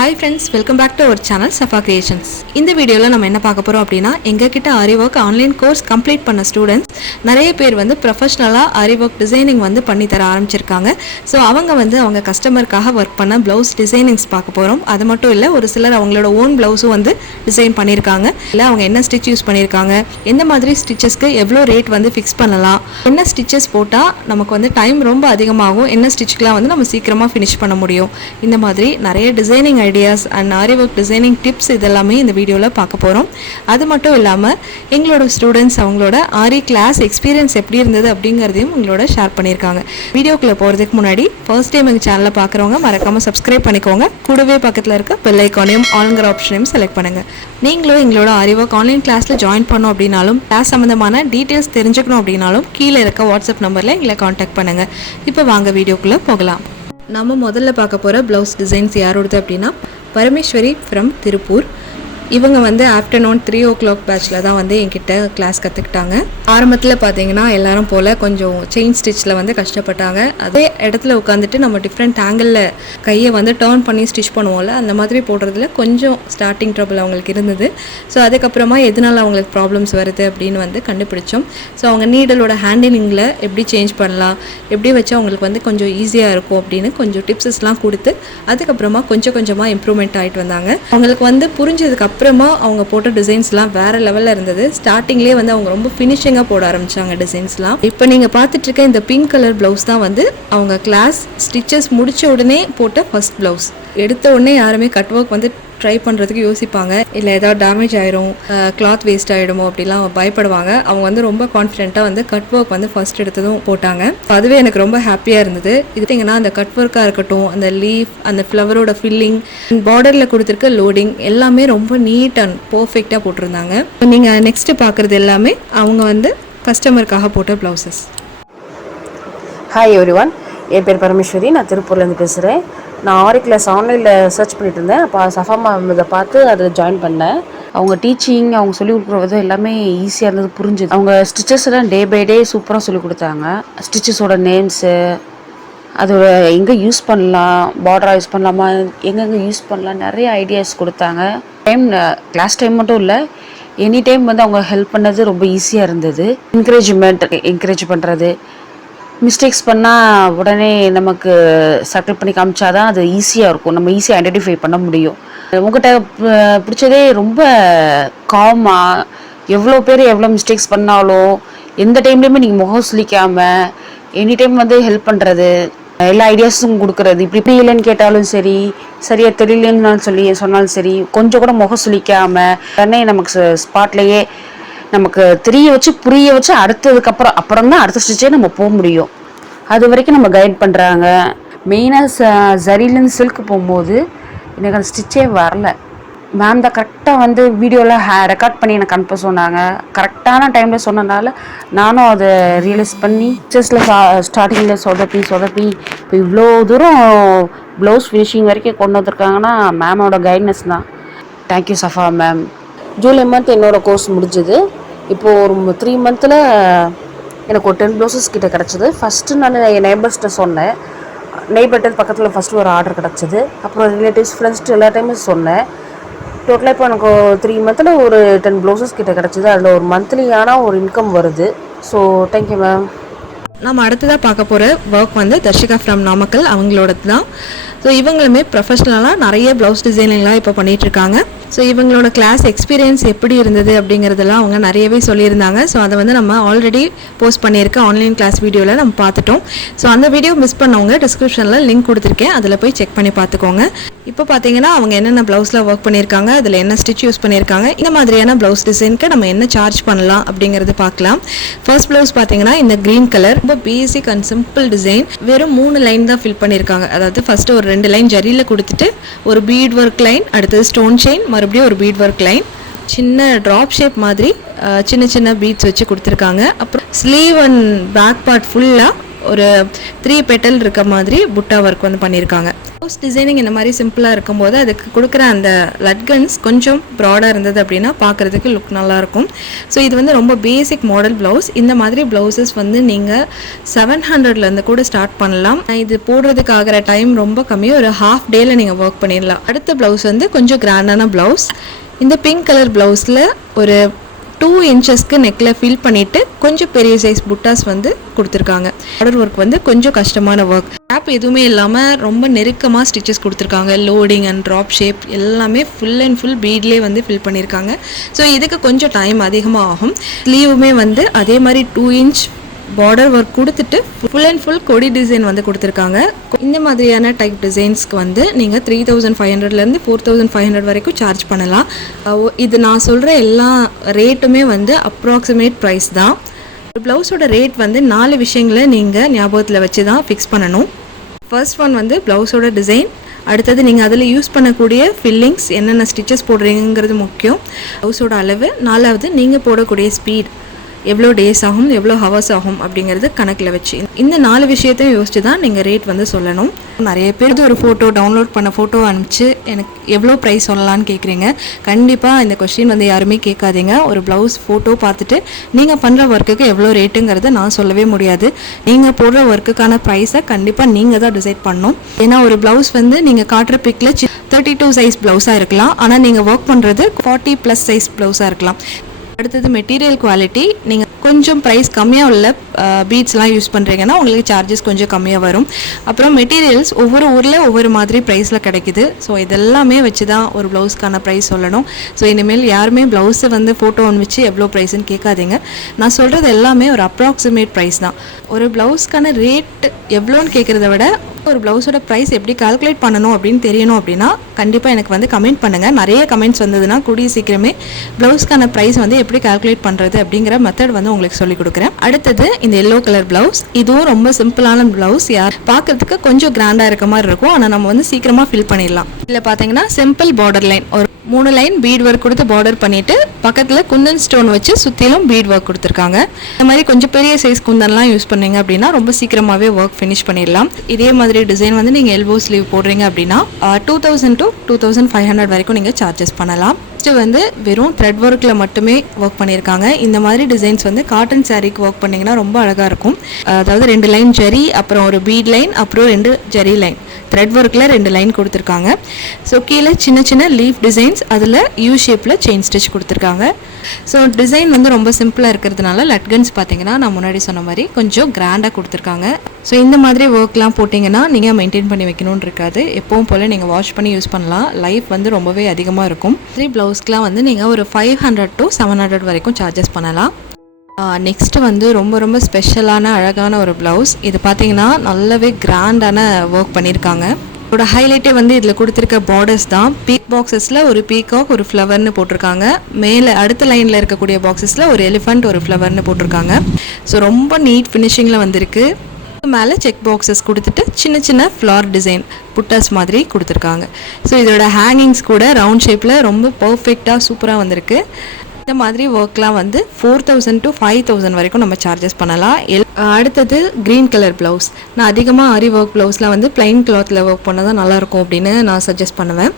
Hi friends, welcome back to our channel Safa Creations. இந்த வீடியோல நம்ம என்ன பார்க்க போறோம் அப்படினா எங்ககிட்ட ஆரி வர்க் ஆன்லைன் கோர்ஸ் கம்ப்ளீட் பண்ண ஸ்டூடண்ட்ஸ் நிறைய பேர் வந்து ப்ரொபஷனலா ஆரி வர்க் டிசைனிங் வந்து பண்ணி தர ஆரம்பிச்சிருக்காங்க. சோ அவங்க வந்து அவங்க கஸ்டமர்க்காக வர்க் பண்ண ப்ளவுஸ் டிசைனிங்ஸ் பார்க்க போறோம். அது மட்டும் இல்ல ஒரு சிலர் அவங்களோட ஓன் ப்ளவுஸும் வந்து டிசைன் பண்ணிருக்காங்க. இல்ல அவங்க என்ன ஸ்டிட்ச் யூஸ் பண்ணிருக்காங்க, எந்த மாதிரி ஸ்டிச்சஸ்க்கு எவ்வளவு ரேட் வந்து ஃபிக்ஸ் பண்ணலாம், என்ன ஸ்டிச்சஸ் போட்டா நமக்கு வந்து டைம் ரொம்ப அதிகமாகும், என்ன ஸ்டிட்ச்க்குலாம் வந்து நம்ம சீக்கிரமா ஃபினிஷ் பண்ண முடியும், இந்த மாதிரி நிறைய designing ideas and aari work designing tips இதெல்லாமே இந்த வீடியோவில் பார்க்க போகிறோம். அது மட்டும் இல்லாமல் எங்களோட ஸ்டூடெண்ட்ஸ் அவங்களோட ஆரி கிளாஸ் எக்ஸ்பீரியன்ஸ் எப்படி இருந்தது அப்படிங்கிறதையும் உங்களோட ஷேர் பண்ணியிருக்காங்க. வீடியோக்குள்ளே போகிறதுக்கு முன்னாடி ஃபர்ஸ்ட் டைம் எங்கள் சேனலை பார்க்குறவங்க மறக்காமல் சப்ஸ்கிரைப் பண்ணிக்கோங்க. கூடவே பக்கத்தில் இருக்க பெல் ஐக்கானையும் ஆல்ங்கிற ஆப்ஷனையும் செலக்ட் பண்ணுங்கள். நீங்களும் எங்களோட ஆரி ஒர்க் ஆன்லைன் கிளாஸில் ஜாயின் பண்ணோம் அப்படின்னாலும் கிளாஸ் சம்மந்தமான டீட்டெயில்ஸ் தெரிஞ்சுக்கணும் அப்படின்னாலும் கீழே இருக்க வாட்ஸ்அப் நம்பரில் எங்களை காண்டாக்ட் பண்ணுங்கள். இப்போ வாங்க வீடியோக்குள்ளே போகலாம். நம்ம முதல்ல பார்க்க போகிற ப்ளவுஸ் டிசைன்ஸ் யாரோடது அப்படின்னா பரமேஸ்வரி ஃப்ரம் திருப்பூர். இவங்க வந்து ஆஃப்டர்நூன் 3 o'clock பேட்சில் தான் வந்து என்கிட்ட கிளாஸ் கற்றுக்கிட்டாங்க. ஆரம்பத்தில் பார்த்தீங்கன்னா எல்லாரும் போல் கொஞ்சம் செயின் ஸ்டிச்சில் வந்து கஷ்டப்பட்டாங்க. அதே இடத்துல உட்காந்துட்டு நம்ம டிஃப்ரெண்ட் ஆங்கிளில் கையை வந்து டேர்ன் பண்ணி ஸ்டிச் பண்ணுவோம்ல, அந்த மாதிரி போடுறதுல கொஞ்சம் ஸ்டார்டிங் ட்ரபிள் அவங்களுக்கு இருந்தது. ஸோ அதுக்கப்புறமா எதனால் அவங்களுக்கு ப்ராப்ளம்ஸ் வருது அப்படின்னு வந்து கண்டுபிடிச்சோம். ஸோ அவங்க நீடலோட ஹேண்டிலிங்கில் எப்படி சேஞ்ச் பண்ணலாம், எப்படி வச்சு அவங்களுக்கு வந்து கொஞ்சம் ஈஸியாக இருக்கும் அப்படின்னு கொஞ்சம் டிப்ஸஸ்லாம் கொடுத்து அதுக்கப்புறமா கொஞ்சம் கொஞ்சமாக இம்ப்ரூவ்மெண்ட் ஆகிட்டு வந்தாங்க. அவங்களுக்கு வந்து புரிஞ்சதுக்கு அப்புறமா அவங்க போட்ட டிசைன்ஸ்லாம் வேறு லெவலில் இருந்தது. ஸ்டார்டிங்லேயே வந்து அவங்க ரொம்ப ஃபினிஷிங்காக போட ஆரம்பித்தாங்க டிசைன்ஸ்லாம். இப்போ நீங்கள் பார்த்துட்டு இருக்க இந்த பிங்க் கலர் ப்ளவுஸ் தான் வந்து அவங்க கிளாஸ் ஸ்டிச்சஸ் முடித்த உடனே போட்ட ஃபர்ஸ்ட் ப்ளவுஸ். எடுத்த உடனே யாருமே கட் ஒர்க் வந்து ட்ரை பண்ணுறதுக்கு யோசிப்பாங்க, இல்லை ஏதாவது டேமேஜ் ஆகிடும், கிளாத் வேஸ்ட் ஆகிடுமோ அப்படிலாம் பயப்படுவாங்க. அவங்க வந்து ரொம்ப கான்ஃபிடென்ட்டாக வந்து கட் ஒர்க் வந்து ஃபர்ஸ்ட் எடுத்ததும் போட்டாங்க. அதுவே எனக்கு ரொம்ப ஹாப்பியாக இருந்தது. இது பார்த்தீங்கன்னா அந்த கட் ஒர்க்காக இருக்கட்டும், அந்த லீஃப், அந்த ஃப்ளவரோட ஃபில்லிங், பார்டரில் கொடுத்துருக்க லோடிங் எல்லாமே ரொம்ப நீட் அண்ட் பர்ஃபெக்டாக போட்டிருந்தாங்க. நீங்கள் நெக்ஸ்ட்டு பார்க்குறது எல்லாமே அவங்க வந்து கஸ்டமருக்காக போட்ட ப்ளவுசஸ். ஹாய் எவ்ரிவன், என் பேர் பரமேஸ்வரி, நான் திருப்பூர்லேருந்து பேசுகிறேன். நான் ஆரி கிளாஸ் ஆன்லைனில் சர்ச் பண்ணிட்டு இருந்தேன். அப்போ சஃபா மேம் இதை பார்த்து அதில் ஜாயின் பண்ணேன். அவங்க டீச்சிங், அவங்க சொல்லிக் கொடுக்குற விதம் எல்லாமே ஈஸியாக இருந்தது, புரிஞ்சுது. அவங்க ஸ்டிச்சஸ் எல்லாம் டே பை டே சூப்பராக சொல்லிக் கொடுத்தாங்க. ஸ்டிச்சஸோட நேம்ஸு, அதோட எங்கே யூஸ் பண்ணலாம், பார்டராக யூஸ் பண்ணலாமா, எங்கெங்கே யூஸ் பண்ணலாம், நிறைய ஐடியாஸ் கொடுத்தாங்க. கிளாஸ் டைம் மட்டும் இல்லை, எனி டைம் வந்து அவங்க ஹெல்ப் பண்ணது ரொம்ப ஈஸியாக இருந்தது. என்கரேஜ் பண்ணுறது, மிஸ்டேக்ஸ் பண்ணால் உடனே நமக்கு சட்டில் பண்ணி காமிச்சாதான் அது ஈஸியாக இருக்கும், நம்ம ஈஸியாக ஐடென்டிஃபை பண்ண முடியும். உங்கள்கிட்ட பிடிச்சதே ரொம்ப காமாக, எவ்வளோ பேர் எவ்வளோ மிஸ்டேக்ஸ் பண்ணாலும் எந்த டைம்லேயுமே நீங்கள் முகம் சுளிக்காமல் எனி டைம் வந்து ஹெல்ப் பண்ணுறது, எல்லா ஐடியாஸும் கொடுக்குறது. இப்படி இல்லைன்னு கேட்டாலும் சரி, சரியாக தெரியலன்னு சொன்னாலும் சரி, கொஞ்சம் கூட முகம் சுளிக்காமல் உடனே நமக்கு ஸ்பாட்லேயே நமக்கு புரிய வச்சு அப்புறம் தான் அடுத்த ஸ்டிச்சே நம்ம போக முடியும். அது வரைக்கும் நம்ம கைட் பண்ணுறாங்க. மெயினாக ஜரிலேருந்து சில்க்கு போகும்போது எனக்கு அந்த ஸ்டிச்சே வரல. மேம் தான் கரெக்டாக வந்து வீடியோவில் ரெக்கார்ட் பண்ணி எனக்கு அனுப்ப சொன்னாங்க. கரெக்டான டைமில் சொன்னனால நானும் அதை ரியலைஸ் பண்ணி ஸ்டிச்சஸில் ஸ்டார்டிங்கில் சொதப்பி இப்போ இவ்வளோ தூரம் ப்ளவுஸ் ஃபினிஷிங் வரைக்கும் கொண்டு வந்திருக்காங்கன்னா மேமோட கைட்னஸ் தான். Thank you Safa ma'am. July month என்னோடய கோர்ஸ் முடிஞ்சுது. இப்போது ஒரு 3 months எனக்கு ஒரு 10 ப்ளவுசஸ் கிட்ட கிடச்சிது. ஃபஸ்ட்டு நான் என் நெய்பர்ஸ்கிட்ட சொன்னேன். நெய்பர்ட்டு பக்கத்தில் ஃபஸ்ட்டு ஒரு ஆர்டர் கிடச்சிது. அப்புறம் ரிலேட்டிவ்ஸ், ஃப்ரெண்ட்ஸ்ட்டு எல்லா டைமே சொன்னேன். டோட்டலாக இப்போ எனக்கு 3 months ஒரு 10 ப்ளவுசஸ் கிட்ட கிடச்சிது. அதில் ஒரு மந்த்லியான ஒரு இன்கம் வருது. So thank you ma'am. நம்ம அடுத்ததாக பார்க்க போகிற ஒர்க் வந்து தர்ஷிகா ஃப்ரம் நாமக்கல், அவங்களோடது தான். ஸோ இவங்களுமே ப்ரொஃபஷ்னலாக நிறைய ப்ளவுஸ் டிசைனிங்லாம் இப்போ பண்ணிகிட்ருக்காங்க. ஸோ இவங்களோட கிளாஸ் எக்ஸ்பீரியன்ஸ் எப்படி இருந்தது அப்படிங்கிறதெல்லாம் அவங்க நிறையவே சொல்லியிருந்தாங்க. ஸோ அதை வந்து நம்ம ஆல்ரெடி போஸ்ட் பண்ணியிருக்க ஆன்லைன் கிளாஸ் வீடியோவில் நம்ம பார்த்துட்டோம். ஸோ அந்த வீடியோ மிஸ் பண்ணவங்க டிஸ்கிரிப்ஷனில் லிங்க் கொடுத்துருக்கேன், அதில் போய் செக் பண்ணி பார்த்துக்கோங்க. இப்போ பார்த்தீங்கன்னா அவங்க என்னென்ன ப்ளவுஸில் ஒர்க் பண்ணியிருக்காங்க, அதில் என்ன ஸ்டிச் யூஸ் பண்ணியிருக்காங்க, இந்த மாதிரியான ப்ளவுஸ் டிசைனுக்கு நம்ம என்ன சார்ஜ் பண்ணலாம் அப்படிங்கிறது பார்க்கலாம். ஃபர்ஸ்ட் ப்ளவுஸ் பார்த்தீங்கன்னா இந்த க்ரீன் கலர், ரொம்ப பேசிக் அண்ட் சிம்பிள் டிசைன். வெறும் 3 லைன் தான் ஃபில் பண்ணியிருக்காங்க. அதாவது ஃபஸ்ட்டு ஒரு 2 லைன் ஜரியில் கொடுத்துட்டு ஒரு பீட் ஒர்க் லைன், அடுத்தது ஸ்டோன் செயின், மறுபடியும் ஒரு பீட் ஒர்க் லைன், சின்ன ட்ராப் ஷேப் மாதிரி சின்ன சின்ன பீட்ஸ் வச்சு கொடுத்துருக்காங்க. அப்புறம் ஸ்லீவ் அண்ட் பேக் பார்ட் ஃபுல்லாக ஒரு 3 petal இருக்க மாதிரி புட்டா ஒர்க் வந்து பண்ணியிருக்காங்க. ப்ளவுஸ் டிசைனிங் இந்த மாதிரி சிம்பிளாக இருக்கும்போது அதுக்கு கொடுக்குற அந்த லட்கன்ஸ் கொஞ்சம் ப்ராடாக இருந்தது அப்படின்னா பார்க்குறதுக்கு லுக் நல்லாயிருக்கும். ஸோ இது வந்து ரொம்ப பேசிக் மாடல் ப்ளவுஸ். இந்த மாதிரி ப்ளவுசஸ் வந்து நீங்கள் 700லேருந்து கூட ஸ்டார்ட் பண்ணலாம். இது போடுறதுக்கு ஆகிற டைம் ரொம்ப கம்மி, ஒரு ஹாஃப் டேயில் நீங்கள் ஒர்க் பண்ணிடலாம். அடுத்த ப்ளவுஸ் வந்து கொஞ்சம் கிராண்டான ப்ளவுஸ். இந்த பிங்க் கலர் ப்ளவுஸில் ஒரு 2 இன்ச்சஸ்க்கு நெக்கில் ஃபில் பண்ணிவிட்டு கொஞ்சம் பெரிய சைஸ் புட்டாஸ் வந்து கொடுத்துருக்காங்க. பார்டர் ஒர்க் வந்து கொஞ்சம் கஷ்டமான ஒர்க். கேப் எதுவுமே இல்லாமல் ரொம்ப நெருக்கமாக ஸ்டிச்சஸ் கொடுத்துருக்காங்க. லோடிங் அண்ட் ட்ராப் ஷேப் எல்லாமே ஃபுல் அண்ட் ஃபுல் பீட்லேயே வந்து ஃபில் பண்ணியிருக்காங்க. ஸோ இதுக்கு கொஞ்சம் டைம் அதிகமாக ஆகும். ஸ்லீவுமே வந்து அதே மாதிரி 2 இன்ச் பார்டர் ஒர்க் கொடுத்துட்டு ஃபுல் அண்ட் ஃபுல் கொடி டிசைன் வந்து கொடுத்துருக்காங்க. இந்த மாதிரியான டைப் டிசைன்ஸ்க்கு வந்து நீங்கள் 3500லேருந்து 4500 வரைக்கும் சார்ஜ் பண்ணலாம். இது நான் சொல்கிற எல்லா ரேட்டுமே வந்து அப்ராக்சிமேட் ப்ரைஸ் தான். ஒரு ப்ளவுஸோட ரேட் வந்து 4 விஷயங்களை நீங்கள் ஞாபகத்தில் வச்சு தான் ஃபிக்ஸ் பண்ணணும். ஃபர்ஸ்ட் ஒன் வந்து ப்ளவுஸோட டிசைன். அடுத்தது நீங்கள் அதில் யூஸ் பண்ணக்கூடிய ஃபில்லிங்ஸ், என்னென்ன ஸ்டிச்சஸ் போடுறீங்கிறது முக்கியம். ப்ளவுஸோட அளவு. 4வது நீங்கள் போடக்கூடிய ஸ்பீட், எவ்வளோ டேஸ் ஆகும், எவ்வளோ ஹவர்ஸ் ஆகும் அப்படிங்கிறது கணக்கில் வச்சு இந்த 4 விஷயத்தையும் யோசிச்சு தான் நீங்கள் ரேட் வந்து சொல்லணும். நிறைய பேர் ஒரு ஃபோட்டோ டவுன்லோட் பண்ண ஃபோட்டோ அனுப்பிச்சு எனக்கு எவ்வளோ ப்ரைஸ் சொல்லலான்னு கேட்குறீங்க. கண்டிப்பாக இந்த கொஸ்டின் வந்து யாருமே கேட்காதீங்க. ஒரு ப்ளவுஸ் ஃபோட்டோ பார்த்துட்டு நீங்கள் பண்ணுற ஒர்க்குக்கு எவ்வளோ ரேட்டுங்கிறத நான் சொல்லவே முடியாது. நீங்கள் போடுற ஒர்க்குக்கான ப்ரைஸை கண்டிப்பாக நீங்கள் தான் டிசைட் பண்ணணும். ஏன்னா ஒரு ப்ளவுஸ் வந்து நீங்கள் காட்டுற பிக்கில் 32 சைஸ் ப்ளவுஸாக இருக்கலாம், ஆனால் நீங்கள் ஒர்க் பண்ணுறது 40+ சைஸ் ப்ளவுஸாக இருக்கலாம். அடுத்தது மெட்டீரியல் குவாலிட்டி. நீங்கள் கொஞ்சம் ப்ரைஸ் கம்மியாக உள்ள பீட்ஸ்லாம் யூஸ் பண்ணுறீங்கன்னா உங்களுக்கு சார்ஜஸ் கொஞ்சம் கம்மியாக வரும். அப்புறம் மெட்டீரியல்ஸ் ஒவ்வொரு ஊரில் ஒவ்வொரு மாதிரி ப்ரைஸில் கிடைக்குது. ஸோ இதெல்லாமே வச்சு தான் ஒரு ப்ளவுஸ்க்கான ப்ரைஸ் சொல்லணும். ஸோ இனிமேல் யாருமே ப்ளவுஸை வந்து ஃபோட்டோ அனுப்பிச்சு எவ்வளோ ப்ரைஸ்ன்னு கேட்காதீங்க. நான் சொல்கிறது எல்லாமே ஒரு அப்ராக்சிமேட் ப்ரைஸ் தான். ஒரு ப்ளவுஸ்க்கான ரேட் எவ்வளோன்னு கேட்குறத விட ஒரு ப்ளவுஸோட ப்ரைஸ் எப்படி கால்குலேட் பண்ணணும் அப்படின்னு தெரியணும் அப்படின்னா கண்டிப்பாக எனக்கு வந்து கமெண்ட் பண்ணுங்கள். நிறைய கமெண்ட்ஸ் வந்ததுன்னா கூடிய சீக்கிரமே ப்ளவுஸ்க்கான ப்ரைஸ் வந்து எப்படி கால்குலேட் பண்ணுறது அப்படிங்கிற மெத்தட் வந்து உங்களுக்கு சொல்லிக் கொடுக்குறேன். அடுத்தது இந்த எல்லோ கலர் ப்ளவுஸ். இதுவும் ரொம்ப சிம்பிளான ப்ளவுஸ். பார்க்கறதுக்கு கொஞ்சம் கிராண்டாக இருக்க மாதிரி இருக்கும், ஆனால் நம்ம வந்து சீக்கிரமாக ஃபில் பண்ணிடலாம். இதில் பார்த்தீங்கன்னா சிம்பிள் பார்டர் லைன், ஒரு 3 லைன் பீட் ஒர்க் கொடுத்து பார்டர் பண்ணிட்டு பக்கத்தில் குந்தன் ஸ்டோன் வச்சு சுற்றிலும் பீட் ஒர்க் கொடுத்துருக்காங்க. இந்த மாதிரி கொஞ்சம் பெரிய சைஸ் குந்தன்லாம் யூஸ் பண்ணீங்க அப்படின்னா ரொம்ப சீக்கிரமாகவே ஒர்க் ஃபினிஷ் பண்ணிடலாம். இதே மாதிரி டிசைன் வந்து நீங்கள் எல்போ ஸ்லீவ் போடுறீங்க அப்படின்னா 2000 to 2500 வரைக்கும் நீங்கள் சார்ஜஸ் பண்ணலாம். நெக்ஸ்ட் வந்து வெறும் த்ரெட் ஒர்க்கில் மட்டுமே ஒர்க் பண்ணியிருக்காங்க. இந்த மாதிரி டிசைன்ஸ் வந்து காட்டன் சாரீக்கு ஒர்க் பண்ணிங்கன்னா ரொம்ப அழகாக இருக்கும். அதாவது 2 லைன் ஜரி, அப்புறம் ஒரு பீட் லைன், அப்புறம் 2 ஜரி லைன், த்ரெட் ஒர்க்கில் 2 லைன் கொடுத்துருக்காங்க. ஸோ கீழே சின்ன சின்ன லீஃப் டிசைன்ஸ், அதில் யூ ஷேப்பில் செயின் ஸ்டிச் கொடுத்துருக்காங்க. ஸோ டிசைன் வந்து ரொம்ப சிம்பிளாக இருக்கிறதுனால லட்கன்ஸ் பார்த்தீங்கன்னா நான் முன்னாடி சொன்ன மாதிரி கொஞ்சம் கிராண்டாக கொடுத்துருக்காங்க. ஸோ இந்த மாதிரி ஒர்க்லாம் போட்டிங்கன்னா நீங்கள் மெயின்டைன் பண்ணி வைக்கணும்னு இருக்காது. எப்பவும் போல் நீங்கள் வாஷ் பண்ணி யூஸ் பண்ணலாம். லைஃப் வந்து ரொம்பவே அதிகமாக இருக்கும். ப்ளவுஸ்க்குலாம் வந்து நீங்கள் ஒரு 500 to 700 வரைக்கும் சார்ஜஸ் பண்ணலாம். நெக்ஸ்ட்டு வந்து ரொம்ப ரொம்ப ஸ்பெஷலான அழகான ஒரு ப்ளவுஸ். இது பார்த்தீங்கன்னா நல்லாவே கிராண்டான ஒர்க் பண்ணியிருக்காங்க. இதோட ஹைலைட்டே வந்து இதில் கொடுத்துருக்க பார்டர்ஸ் தான். பீக் பாக்ஸஸில் ஒரு பீகாக், ஒரு ஃப்ளவர்னு போட்டிருக்காங்க. மேலே அடுத்த லைனில் இருக்கக்கூடிய பாக்ஸஸில் ஒரு எலிஃபண்ட், ஒரு ஃப்ளவர்னு போட்டிருக்காங்க. ஸோ ரொம்ப நீட் ஃபினிஷிங்கில் வந்திருக்கு. மேலே செக் பாக்ஸஸ் கொடுத்துட்டு சின்ன சின்ன ஃப்ளார் டிசைன் புட்டாஸ் மாதிரி கொடுத்துருக்காங்க. ஸோ இதோட ஹேங்கிங்ஸ் கூட ரவுண்ட் ஷேப்பில் ரொம்ப பர்ஃபெக்டாக சூப்பராக வந்திருக்கு. இந்த மாதிரி ஒர்க்லாம் வந்து 4000 to 5000 வரைக்கும் நம்ம சார்ஜஸ் பண்ணலாம். அடுத்தது க்ரீன் கலர் ப்ளவுஸ். நான் அதிகமாக ஆரி ஒர்க் ப்ளவுஸில் வந்து பிளைன் கிளாத்தில் ஒர்க் பண்ண தான் நல்லாயிருக்கும் அப்படின்னு நான் சஜஸ்ட் பண்ணுவேன்.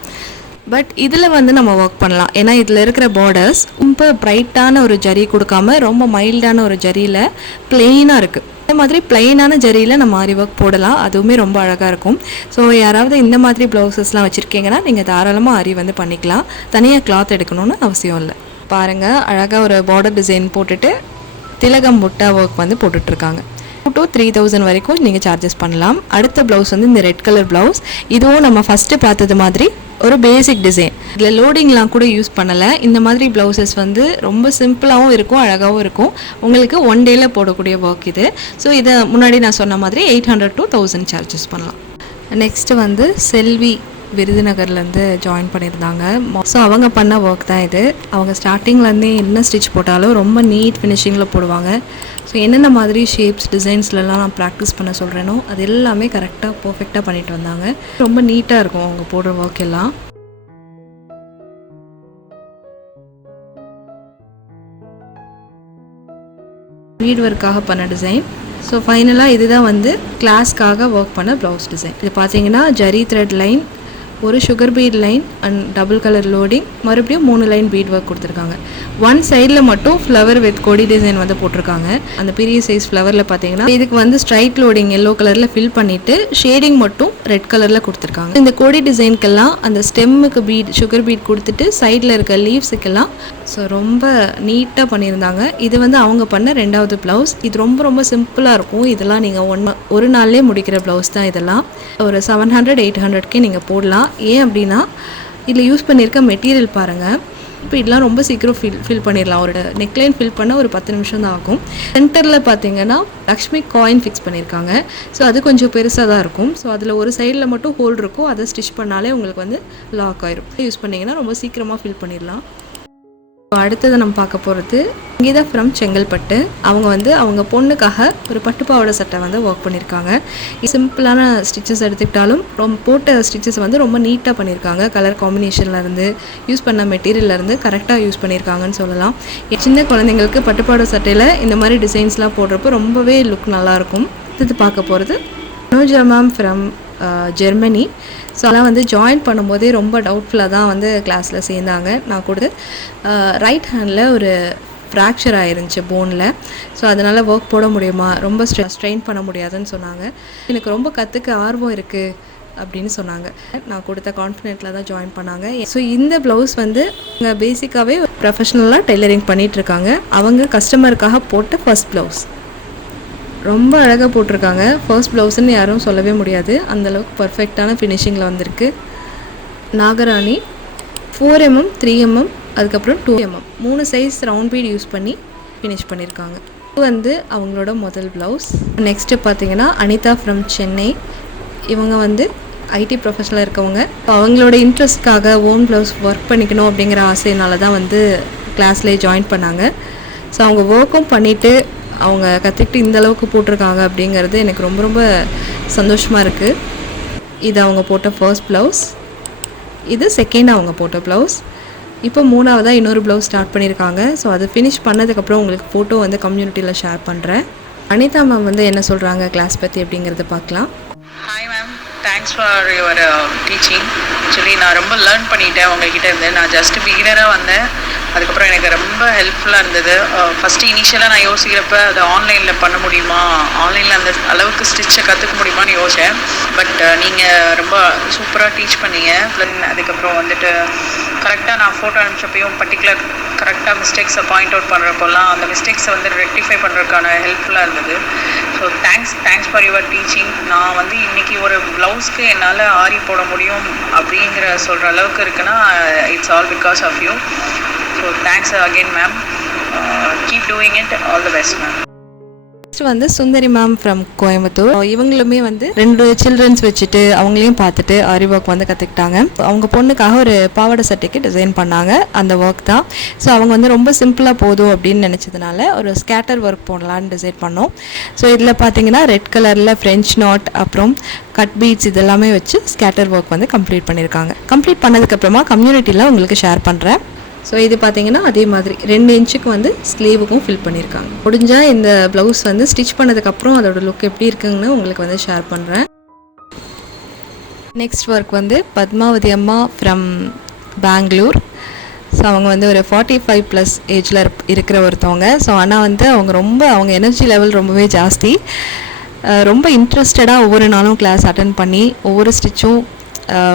பட் இதில் வந்து நம்ம ஒர்க் பண்ணலாம். ஏன்னா இதில் இருக்கிற பார்டர்ஸ் ரொம்ப பிரைட்டான ஒரு ஜரி கொடுக்காம ரொம்ப மைல்டான ஒரு ஜரியில் பிளெயினாக இருக்குது. இந்த மாதிரி பிளெயினான ஜரியில் நம்ம ஆரி ஒர்க் போடலாம். அதுவுமே ரொம்ப அழகாக இருக்கும். ஸோ யாராவது இந்த மாதிரி ப்ளவுசஸ்லாம் வச்சுருக்கீங்கன்னா நீங்கள் தாராளமாக ஆரி வந்து பண்ணிக்கலாம். தனியாக கிளாத் எடுக்கணும்னு அவசியம் இல்லை. பாருங்கள், அழகாக ஒரு பார்டர் டிசைன் போட்டுட்டு திலகம் புட்டா ஒர்க் வந்து போட்டுட்ருக்காங்க. 2 to 3000 வரைக்கும் நீங்கள் சார்ஜஸ் பண்ணலாம். அடுத்த ப்ளவுஸ் வந்து இந்த ரெட் கலர் ப்ளவுஸ். இதுவும் நம்ம ஃபஸ்ட்டு பார்த்தது மாதிரி ஒரு பேசிக் டிசைன். இதில் லோடிங்லாம் கூட யூஸ் பண்ணலை. இந்த மாதிரி ப்ளவுசஸ் வந்து ரொம்ப சிம்பிளாகவும் இருக்கும், அழகாகவும் இருக்கும். உங்களுக்கு 1 டேயில் போடக்கூடிய ஒர்க் இது. ஸோ இதை முன்னாடி நான் சொன்ன மாதிரி 800 to 1000 சார்ஜஸ் பண்ணலாம். நெக்ஸ்ட்டு வந்து செல்வி விருதுநகர்லேருந்து ஜாயின் பண்ணியிருந்தாங்க. ஸோ அவங்க பண்ண ஒர்க் தான் இது. அவங்க ஸ்டார்டிங்லேருந்தே என்ன ஸ்டிச் போட்டாலும் ரொம்ப நீட் ஃபினிஷிங்கில் போடுவாங்க. ஸோ என்னென்ன மாதிரி ஷேப்ஸ் டிசைன்ஸ்லலாம் நான் ப்ராக்டிஸ் பண்ண சொல்கிறேனோ அது எல்லாமே கரெக்டாக பர்ஃபெக்டாக பண்ணிட்டு வந்தாங்க. ரொம்ப நீட்டாக இருக்கும் அவங்க போடுற ஒர்க் எல்லாம். பீட் ஒர்க்காக பண்ண டிசைன். ஸோ ஃபைனலாக இதுதான் வந்து கிளாஸ்க்காக ஒர்க் பண்ண ப்ளவுஸ் டிசைன். இது பார்த்தீங்கன்னா ஜரி த்ரெட் லைன், ஒரு sugar beat line and double colour loading, மறுபடியும் 3 லைன் பீட் ஒர்க் கொடுத்துருக்காங்க. ஒன் சைடில் மட்டும் ஃப்ளவர் வித் கொடி டிசைன் வந்து போட்டிருக்காங்க. அந்த பெரிய சைஸ் ஃப்ளவரில் பார்த்தீங்கன்னா இதுக்கு வந்து ஸ்ட்ரைட் லோடிங் எல்லோ கலரில் ஃபில் பண்ணிவிட்டு ஷேடிங் மட்டும் ரெட் கலரில் கொடுத்துருக்காங்க. இந்த கொடி டிசைனுக்கெல்லாம் அந்த ஸ்டெம்முக்கு பீட் சுகர் பீட் கொடுத்துட்டு சைடில் இருக்க லீவ்ஸுக்கெல்லாம் ஸோ ரொம்ப நீட்டாக பண்ணியிருந்தாங்க. இது வந்து அவங்க பண்ண 2வது ப்ளவுஸ். இது ரொம்ப ரொம்ப சிம்பிளாக இருக்கும். இதெல்லாம் நீங்கள் ஒரு நாள்லேயே முடிக்கிற ப்ளவுஸ் தான். இதெல்லாம் ஒரு 700-800க்கே நீங்கள் போடலாம். ஏன் அப்படின்னா இதில் யூஸ் பண்ணியிருக்க மெட்டீரியல் பாருங்கள். இப்போ இதெல்லாம் ரொம்ப சீக்கிரம் ஃபில் பண்ணிடலாம். ஒரு நெக்லைன் ஃபில் பண்ண ஒரு 10 நிமிஷம் தான் ஆகும். சென்டரில் பார்த்தீங்கன்னா லக்ஷ்மி காயின் ஃபிக்ஸ் பண்ணியிருக்காங்க. ஸோ அது கொஞ்சம் பெருசாக தான் இருக்கும். ஸோ அதில் ஒரு சைடில் மட்டும் ஹோல் இருக்கும். அதை ஸ்டிச் பண்ணாலே உங்களுக்கு வந்து லாக் ஆயிரும். யூஸ் பண்ணிங்கன்னா ரொம்ப சீக்கிரமாக ஃபில் பண்ணிடலாம். அடுத்தது நம்ம பார்க்க போகிறது கீதா ஃப்ரம் செங்கல்பட்டு. அவங்க வந்து அவங்க பொண்ணுக்காக ஒரு பட்டுப்பாவோட சட்டை வந்து ஒர்க் பண்ணியிருக்காங்க. சிம்பிளான ஸ்டிச்சஸ் எடுத்துக்கிட்டாலும் ரொம்ப போட்ட ஸ்டிச்சஸ் வந்து ரொம்ப நீட்டாக பண்ணியிருக்காங்க. கலர் காம்பினேஷன்லேருந்து யூஸ் பண்ண மெட்டீரியல்லேருந்து கரெக்டாக யூஸ் பண்ணியிருக்காங்கன்னு சொல்லலாம். சின்ன குழந்தைங்களுக்கு பட்டுப்பாவோட சட்டையில் இந்த மாதிரி டிசைன்ஸ்லாம் போடுறப்போ ரொம்பவே லுக் நல்லாயிருக்கும். அடுத்தது பார்க்க போகிறது Anuja ma'am from Germany. So அதெல்லாம் வந்து ஜாயின் பண்ணும்போதே ரொம்ப டவுட்ஃபுல்லாக தான் வந்து கிளாஸில் சேர்ந்தாங்க. நான் கூட ரைட் ஹேண்டில் ஒரு ஃப்ராக்சர் ஆயிருந்துச்சு போனில். ஸோ அதனால் ஒர்க் போட முடியுமா, ரொம்ப ஸ்ட்ரெயின் பண்ண முடியாதுன்னு சொன்னாங்க. எனக்கு ரொம்ப கற்றுக்க ஆர்வம் இருக்குது அப்படின்னு சொன்னாங்க. நான் கொடுத்த கான்ஃபிடென்ட்டில் தான் ஜாயின் பண்ணாங்க. ஸோ இந்த ப்ளவுஸ் வந்து அவங்க பேசிக்காகவே ப்ரொஃபஷ்னலாக டெய்லரிங் பண்ணிகிட்ருக்காங்க. அவங்க கஸ்டமருக்காக போட்ட ஃபர்ஸ்ட் ப்ளவுஸ் ரொம்ப அழகாக போட்டிருக்காங்க. ஃபர்ஸ்ட் ப்ளவுஸ்ன்னு யாரும் சொல்லவே முடியாது. அந்தளவுக்கு பர்ஃபெக்டான ஃபினிஷிங்கில் வந்திருக்கு. நாகராணி 4mm 3mm அதுக்கப்புறம் 2mm 3 size round beat use பண்ணி ஃபினிஷ் பண்ணியிருக்காங்க. இது வந்து அவங்களோட முதல் ப்ளவுஸ். நெக்ஸ்ட்டு பார்த்தீங்கன்னா அனிதா ஃப்ரம் சென்னை. இவங்க வந்து ஐடி ப்ரொஃபஷனில் இருக்கவங்க. அவங்களோட இன்ட்ரெஸ்ட்காக ஓன் ப்ளவுஸ் ஒர்க் பண்ணிக்கணும் அப்படிங்கிற ஆசையினால தான் வந்து கிளாஸ்லேயே ஜாயின் பண்ணாங்க. ஸோ அவங்க ஒர்க்கும் பண்ணிவிட்டு அவங்க கற்றுக்கிட்டு இந்த அளவுக்கு போட்டிருக்காங்க அப்படிங்கிறது எனக்கு ரொம்ப ரொம்ப சந்தோஷமாக இருக்குது. இது அவங்க போட்ட ஃபர்ஸ்ட் ப்ளவுஸ். இது செகண்ட் அவங்க போட்ட ப்ளவுஸ். இப்போ 3வதாக இன்னொரு ப்ளவுஸ் ஸ்டார்ட் பண்ணியிருக்காங்க. ஸோ அது ஃபினிஷ் பண்ணதுக்கப்புறம் உங்களுக்கு ஃபோட்டோ வந்து கம்யூனிட்டியில் ஷேர் பண்ணுறேன். அனிதா மேம் வந்து என்ன சொல்கிறாங்க கிளாஸ் பற்றி அப்படிங்கிறத பார்க்கலாம். Hi ma'am, thanks for your teaching. Actually நான் ரொம்ப லேர்ன் பண்ணிட்டேன் உங்கள்கிட்ட இருந்து. நான் ஜஸ்ட் பிகினராக வந்தேன். அதுக்கப்புறம் எனக்கு ரொம்ப ஹெல்ப்ஃபுல்லாக இருந்தது. ஃபஸ்ட்டு இனிஷியலாக நான் யோசிக்கிறப்ப அதை ஆன்லைனில் பண்ண முடியுமா, ஆன்லைனில் அந்த அளவுக்கு ஸ்டிச்சை கற்றுக்க முடியுமான்னு யோசித்தேன். பட் நீங்கள் ரொம்ப சூப்பராக டீச் பண்ணீங்க. அதுக்கப்புறம் வந்துட்டு கரெக்டாக நான் ஃபோட்டோ அனுப்பிச்சப்பையும் பர்டிகுலர் கரெக்டாக மிஸ்டேக்ஸை பாயிண்ட் அவுட் பண்ணுறப்போலாம் அந்த மிஸ்டேக்ஸை வந்து ரெக்டிஃபை பண்ணுறதுக்கான ஹெல்ப்ஃபுல்லாக இருந்தது. So thanks for your teaching. நான் வந்து இன்றைக்கி ஒரு ப்ளவுஸ்க்கு என்னால் ஆரி போட முடியும் அப்படிங்கிற சொல்கிற அளவுக்கு இருக்குன்னா it's all because of you. So thanks again ma'am. Keep doing it. All the best ma'am. Next வந்து சுந்தரி மேம் ஃப்ரம் கோயம்புத்தூர். இவங்களுமே வந்து 2 சில்ட்ரன்ஸ் வச்சுட்டு அவங்களையும் பார்த்துட்டு ஆரி ஒர்க் வந்து கற்றுக்கிட்டாங்க. அவங்க பொண்ணுக்காக ஒரு பாவாடை சட்டைக்கு டிசைன் பண்ணாங்க. அந்த ஒர்க் தான். ஸோ அவங்க வந்து ரொம்ப சிம்பிளாக போதும் அப்படின்னு நினச்சதுனால ஒரு ஸ்கேட்டர் ஒர்க் போடலான்னு டிசைட் பண்ணோம். ஸோ இதில் பார்த்தீங்கன்னா ரெட் கலரில் ஃப்ரெஞ்ச் நாட் அப்புறம் கட் பீட்ஸ் இதெல்லாமே வச்சு ஸ்கேட்டர் ஒர்க் வந்து கம்ப்ளீட் பண்ணியிருக்காங்க. கம்ப்ளீட் பண்ணதுக்கப்புறமா கம்யூனிட்டியில் உங்களுக்கு ஷேர் பண்ணுறேன். ஸோ இது பார்த்தீங்கன்னா அதே மாதிரி 2 இன்ச்சுக்கு வந்து ஸ்லீவுக்கும் ஃபில் பண்ணியிருக்காங்க. முடிஞ்சால் இந்த ப்ளவுஸ் வந்து ஸ்டிச் பண்ணதுக்கப்புறம் அதோட லுக் எப்படி இருக்குன்னு உங்களுக்கு வந்து ஷேர் பண்ணுறேன். நெக்ஸ்ட் ஒர்க் வந்து பத்மாவதி அம்மா ஃப்ரம் பெங்களூர். ஸோ அவங்க வந்து ஒரு 45+ ஏஜில் இருக்கிற ஒருத்தவங்க. ஸோ ஆனால் வந்து அவங்க எனர்ஜி லெவல் ரொம்பவே ஜாஸ்தி. ரொம்ப இன்ட்ரெஸ்டடாக ஒவ்வொரு நாளும் கிளாஸ் அட்டன் பண்ணி ஒவ்வொரு ஸ்டிச்சும்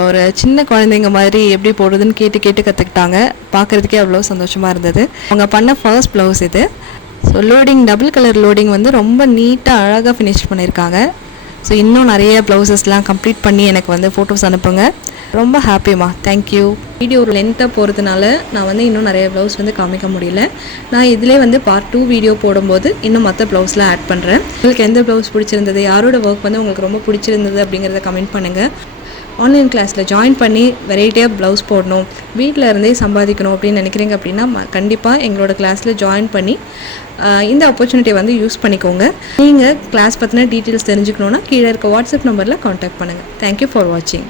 ஒரு சின்ன குழந்தைங்க மாதிரி எப்படி போடுறதுன்னு கேட்டு கற்றுக்கிட்டாங்க. பார்க்குறதுக்கே அவ்வளோ சந்தோஷமாக இருந்தது. அவங்க பண்ண ஃபர்ஸ்ட் ப்ளவுஸ் இது. So loading double colour loading வந்து ரொம்ப நீட்டாக அழகாக ஃபினிஷ் பண்ணியிருக்காங்க. ஸோ இன்னும் நிறைய ப்ளவுசஸ்லாம் கம்ப்ளீட் பண்ணி எனக்கு வந்து ஃபோட்டோஸ் அனுப்புங்க. ரொம்ப ஹாப்பிம்மா, தேங்க்யூ. வீடியோ ஒரு லென்த்தாக போகிறதுனால நான் வந்து இன்னும் நிறைய ப்ளவுஸ் வந்து காமிக்க முடியல. நான் இதிலே வந்து பார்ட் 2 வீடியோ போடும்போது இன்னும் மற்ற ப்ளவுஸ்லாம் ஆட் பண்ணுறேன். உங்களுக்கு எந்த ப்ளவுஸ் பிடிச்சிருந்தது, யாரோட ஒர்க் வந்து உங்களுக்கு ரொம்ப பிடிச்சிருந்தது அப்படிங்கிறத கமெண்ட் பண்ணுங்கள். ஆன்லைன் கிளாஸில் ஜாயின் பண்ணி வெரைட்டியாக ப்ளவுஸ் போடணும், வீட்டில் இருந்தே சம்பாதிக்கணும் அப்படின்னு நினைக்கிறீங்க அப்படின்னா கண்டிப்பாக எங்களோட கிளாஸில் ஜாயின் பண்ணி இந்த ஆப்பர்ச்சுனிட்டியை வந்து யூஸ் பண்ணிக்கோங்க. நீங்கள் கிளாஸ் பற்றின டீட்டெயில்ஸ் தெரிஞ்சுக்கணுன்னா கீழே இருக்க வாட்ஸ்அப் நம்பரில் காண்டாக்ட் பண்ணுங்கள். தேங்க்யூ ஃபார் வாட்சிங்.